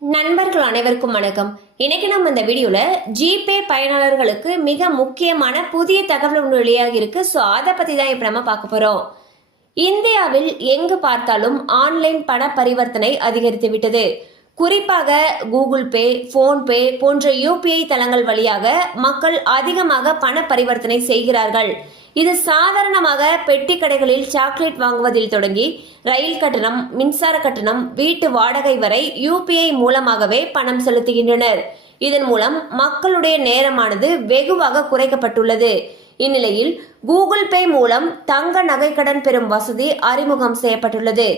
நண்பர்கள் அனைவருக்கும் வணக்கம். இன்னைக்கு நம்ம இந்த வீடியோல ஜிபே பயனாளர்களுக்கு மிக முக்கியமான புதிய தகவல் ஒன்று வெளியாக இருக்கு. ஸோ அதை பத்தி தான் இப்ப நம்ம பார்க்க போறோம். இந்தியாவில் எங்கு பார்த்தாலும் ஆன்லைன் பண பரிவர்த்தனை அதிகரித்து விட்டது. குறிப்பாக கூகுள் பே, போன்பே போன்ற யூபிஐ தளங்கள் வழியாக மக்கள் அதிகமாக பண பரிவர்த்தனை செய்கிறார்கள். இது சாதாரணமாக பெட்டி கடைகளில் சாக்லேட் வாங்குவதில் தொடங்கி ரயில் கட்டணம், மின்சார கட்டணம், வீட்டு வாடகை வரை யூபிஐ மூலமாகவே பணம் செலுத்துகின்றனர். இதன் மூலம் மக்களுடைய நேரமானது வெகுவாக குறைக்கப்பட்டுள்ளது. இந்நிலையில் கூகுள் பே மூலம் தங்க நகை கடன் பெறும் வசதி அறிமுகம் செய்யப்பட்டுள்ளது.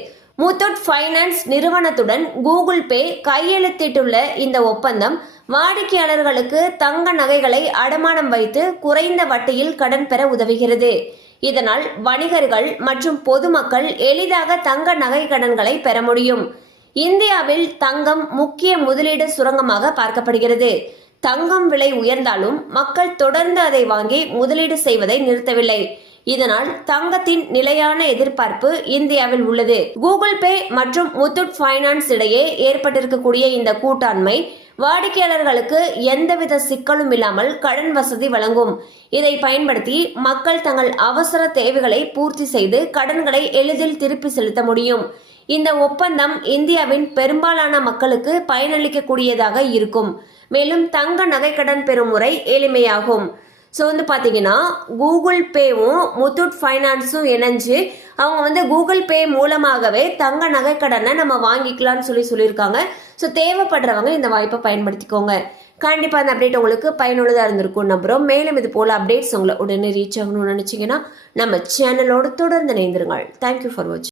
முத்தூட் ஃபைனான்ஸ் நிறுவனத்துடன் கூகுள் பே கையெழுத்திட்டுள்ள இந்த ஒப்பந்தம் வாடிக்கையாளர்களுக்கு தங்க நகைகளை அடமானம் வைத்து குறைந்த வட்டியில் கடன் பெற உதவுகிறது. இதனால் வணிகர்கள் மற்றும் பொதுமக்கள் எளிதாக தங்க நகை கடன்களை பெற முடியும். இந்தியாவில் தங்கம் முக்கிய முதலீடு சுரங்கமாக பார்க்கப்படுகிறது. தங்கம் விலை உயர்ந்தாலும் மக்கள் தொடர்ந்து அதை வாங்கி முதலீடு செய்வதை நிறுத்தவில்லை. இதனால் தங்கத்தின் நிலையான எதிர்பார்ப்பு இந்தியாவில் உள்ளது. கூகுள் பே மற்றும் முத்தூட் ஃபைனான்ஸ் இடையே ஏற்பட்டிருக்கக்கூடிய இந்த கூட்டாண்மை வாடிக்கையாளர்களுக்கு எந்தவித சிக்கலும் இல்லாமல் கடன் வசதி வழங்கும். இதை பயன்படுத்தி மக்கள் தங்கள் அவசர தேவைகளை பூர்த்தி செய்து கடன்களை எளிதில் திருப்பி செலுத்த முடியும். இந்த ஒப்பந்தம் இந்தியாவின் பெரும்பாலான மக்களுக்கு பயனளிக்கக்கூடியதாக இருக்கும். மேலும் தங்க நகை கடன் பெறும் முறை எளிமையாகும். ஸோ பார்த்தீங்கன்னா கூகுள் பேவும் முத்தூட் ஃபைனான்ஸும் இணைஞ்சு அவங்க கூகுள் பே மூலமாகவே தங்க நகை கடனை நம்ம வாங்கிக்கலாம்னு சொல்லியிருக்காங்க. ஸோ தேவைப்படுறவங்க இந்த வாய்ப்பை பயன்படுத்திக்கோங்க. கண்டிப்பாக அந்த அப்டேட் உங்களுக்கு பயனுள்ளதாக இருந்திருக்கும் நம்புகிறோம். மேலும் இது போல் அப்டேட்ஸ் உங்களை உடனே ரீச் ஆகணும்னு நினச்சிங்கன்னா நம்ம சேனலோடு தொடர்ந்து இணைந்திருங்கள். தேங்க்யூ ஃபார் வாட்சிங்.